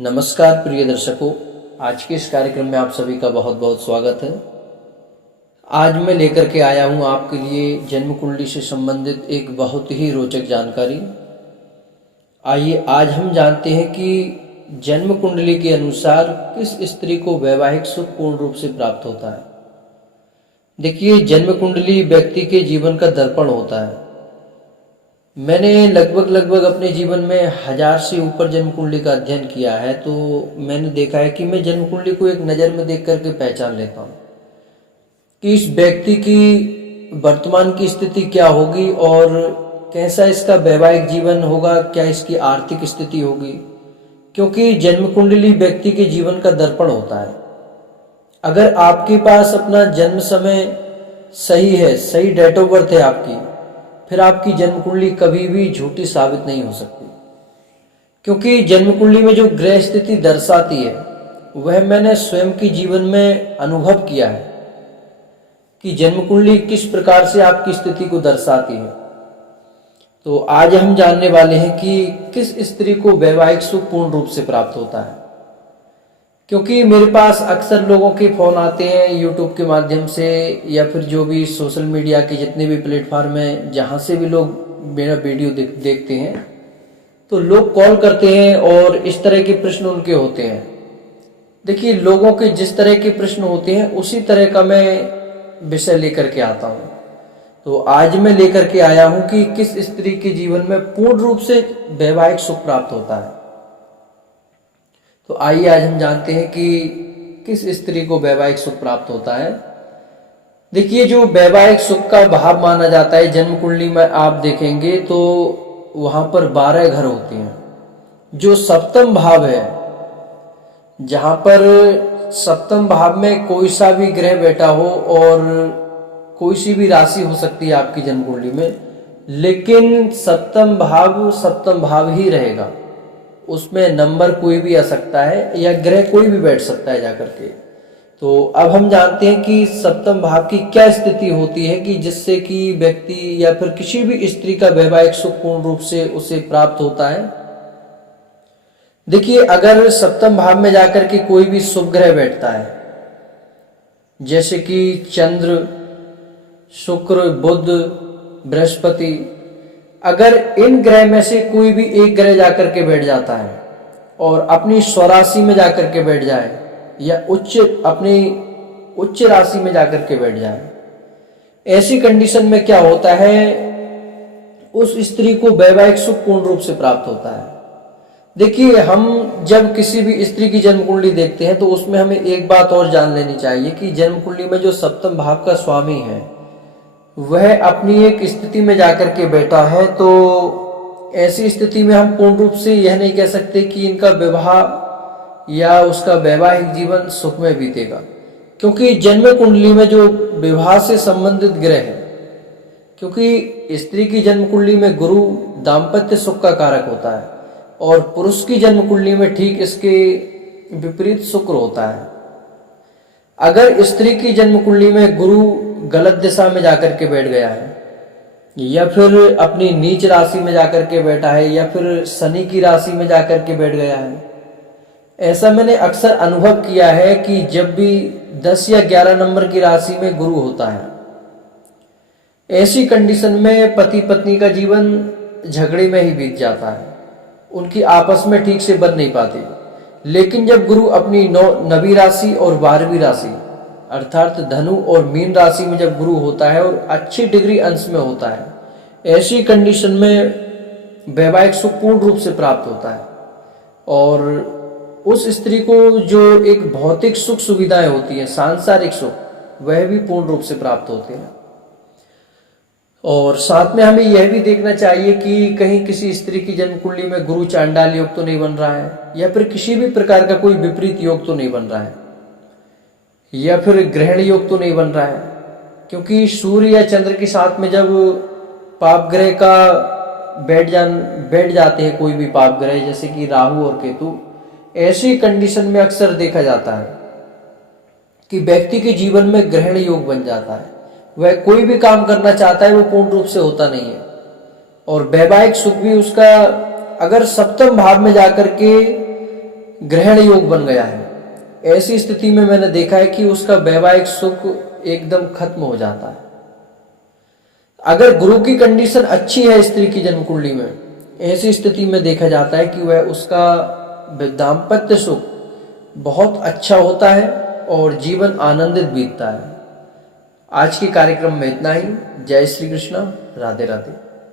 नमस्कार प्रिय दर्शकों, आज के इस कार्यक्रम में आप सभी का बहुत बहुत स्वागत है। आज मैं लेकर के आया हूं आपके लिए जन्म कुंडली से संबंधित एक बहुत ही रोचक जानकारी। आइए आज हम जानते हैं कि जन्म कुंडली के अनुसार किस स्त्री को वैवाहिक सुख पूर्ण रूप से प्राप्त होता है। देखिए, जन्म कुंडली व्यक्ति के जीवन का दर्पण होता है। मैंने लगभग अपने जीवन में 1000 से ऊपर जन्म कुंडली का अध्ययन किया है, तो मैंने देखा है कि मैं जन्म कुंडली को एक नज़र में देख करके पहचान लेता हूँ कि इस व्यक्ति की वर्तमान की स्थिति क्या होगी और कैसा इसका वैवाहिक जीवन होगा, क्या इसकी आर्थिक स्थिति होगी। क्योंकि जन्म कुंडली व्यक्ति के जीवन का दर्पण होता है। अगर आपके पास अपना जन्म समय सही है, सही डेट ऑफ बर्थ है आपकी, फिर आपकी जन्म कुंडली कभी भी झूठी साबित नहीं हो सकती। क्योंकि जन्म कुंडली में जो ग्रह स्थिति दर्शाती है वह मैंने स्वयं के जीवन में अनुभव किया है कि जन्म कुंडली किस प्रकार से आपकी स्थिति को दर्शाती है। तो आज हम जानने वाले हैं कि किस स्त्री को वैवाहिक सुख पूर्ण रूप से प्राप्त होता है। क्योंकि मेरे पास अक्सर लोगों के फोन आते हैं यूट्यूब के माध्यम से या फिर जो भी सोशल मीडिया के जितने भी प्लेटफॉर्म हैं, जहाँ से भी लोग मेरा वीडियो देखते हैं, तो लोग कॉल करते हैं और इस तरह के प्रश्न उनके होते हैं। देखिए, लोगों के जिस तरह के प्रश्न होते हैं उसी तरह का मैं विषय लेकर के आता हूँ। तो आज मैं लेकर के आया हूँ कि किस स्त्री के जीवन में पूर्ण रूप से वैवाहिक सुख प्राप्त होता है। तो आइए आज हम जानते हैं कि किस स्त्री को वैवाहिक सुख प्राप्त होता है। देखिए, जो वैवाहिक सुख का भाव माना जाता है जन्म कुंडली में आप देखेंगे तो वहां पर 12 घर होते हैं। जो सप्तम भाव है, जहां पर सप्तम भाव में कोई सा भी ग्रह बैठा हो और कोई सी भी राशि हो सकती है आपकी जन्म कुंडली में, लेकिन सप्तम भाव ही रहेगा। उसमें नंबर कोई भी आ सकता है या ग्रह कोई भी बैठ सकता है जाकर के। तो अब हम जानते हैं कि सप्तम भाव की क्या स्थिति होती है कि जिससे कि व्यक्ति या फिर किसी भी स्त्री का वैवाहिक सुख पूर्ण रूप से उसे प्राप्त होता है। देखिए, अगर सप्तम भाव में जाकर के कोई भी शुभ ग्रह बैठता है, जैसे कि चंद्र, शुक्र, बुध, बृहस्पति, अगर इन ग्रह में से कोई भी एक ग्रह जाकर के बैठ जाता है और अपनी स्वराशि में जाकर के बैठ जाए या अपनी उच्च राशि में जाकर के बैठ जाए, ऐसी कंडीशन में क्या होता है, उस स्त्री को वैवाहिक सुख पूर्ण रूप से प्राप्त होता है। देखिए, हम जब किसी भी स्त्री की जन्म कुंडली देखते हैं तो उसमें हमें एक बात और जान लेनी चाहिए कि जन्म कुंडली में जो सप्तम भाव का स्वामी है वह अपनी एक स्थिति में जाकर के बैठा है। तो ऐसी स्थिति में हम पूर्ण रूप से यह नहीं कह सकते कि इनका विवाह या उसका वैवाहिक जीवन सुखमय बीतेगा। क्योंकि जन्म कुंडली में जो विवाह से संबंधित ग्रह है, क्योंकि स्त्री की जन्म कुंडली में गुरु दाम्पत्य सुख का कारक होता है और पुरुष की जन्म कुंडली में ठीक इसके विपरीत शुक्र होता है। अगर स्त्री की जन्म कुंडली में गुरु गलत दिशा में जाकर के बैठ गया है या फिर अपनी नीच राशि में जाकर के बैठा है या फिर शनि की राशि में जाकर के बैठ गया है, ऐसा मैंने अक्सर अनुभव किया है कि जब भी 10 या 11 नंबर की राशि में गुरु होता है, ऐसी कंडीशन में पति पत्नी का जीवन झगड़े में ही बीत जाता है, उनकी आपस में ठीक से बन नहीं पाती। लेकिन जब गुरु अपनी 9वीं राशि और 12वीं राशि अर्थात धनु और मीन राशि में जब गुरु होता है और अच्छी डिग्री अंश में होता है, ऐसी कंडीशन में वैवाहिक सुख पूर्ण रूप से प्राप्त होता है और उस स्त्री को जो एक भौतिक सुख सुविधाएं होती है, सांसारिक सुख, वह भी पूर्ण रूप से प्राप्त होते हैं। और साथ में हमें यह भी देखना चाहिए कि कहीं किसी स्त्री की जन्म कुंडली में गुरु चांडाल योग तो नहीं बन रहा है या फिर किसी भी प्रकार का कोई विपरीत योग तो नहीं बन रहा है या फिर ग्रहण योग तो नहीं बन रहा है। क्योंकि सूर्य या चंद्र के साथ में जब पाप ग्रह का बैठ जाते हैं, कोई भी पाप ग्रह जैसे कि राहु और केतु, ऐसी कंडीशन में अक्सर देखा जाता है कि व्यक्ति के जीवन में ग्रहण योग बन जाता है। वह कोई भी काम करना चाहता है वो पूर्ण रूप से होता नहीं है और वैवाहिक सुख भी उसका अगर सप्तम भाव में जाकर के ग्रहण योग बन गया है। ऐसी स्थिति में मैंने देखा है कि उसका वैवाहिक सुख एकदम खत्म हो जाता है। अगर गुरु की कंडीशन अच्छी है स्त्री की जन्म कुंडली में, ऐसी स्थिति में देखा जाता है कि वह उसका दाम्पत्य सुख बहुत अच्छा होता है और जीवन आनंदित बीतता है। आज के कार्यक्रम में इतना ही। जय श्री कृष्णा, राधे राधे।